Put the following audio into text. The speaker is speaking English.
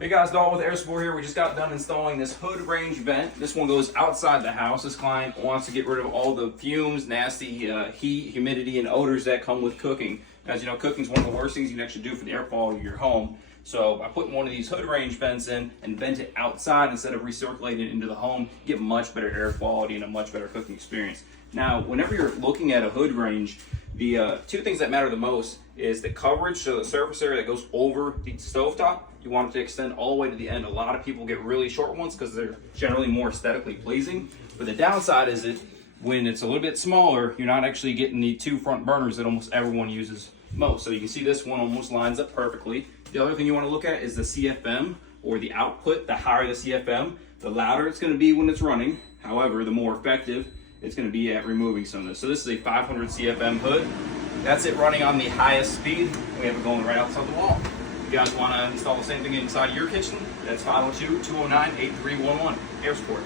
Hey guys, Dalton with Air Support here. We just got done installing this hood range vent. This one goes outside the house. This client wants to get rid of all the fumes, nasty heat, humidity, and odors that come with cooking. As you know, cooking is one of the worst things you can actually do for the air quality of your home. So by putting one of these hood range vents in and vent it outside instead of recirculating it into the home, you get much better air quality and a much better cooking experience. Now, whenever you're looking at a hood range, the two things that matter the most is the coverage, so the surface area that goes over the stovetop. You want it to extend all the way to the end. A lot of people get really short ones because they're generally more aesthetically pleasing. But the downside is that when it's a little bit smaller, you're not actually getting the two front burners that almost everyone uses most. So you can see this one almost lines up perfectly. The other thing you want to look at is the CFM, or the output. The higher the CFM, the louder it's going to be when it's running. However, the more effective it's going to be at removing some of this. So this is a 500 CFM hood. That's it running on the highest speed. We have it going right outside the wall. If you guys want to install the same thing inside your kitchen, that's 502-209-8311. Air Support.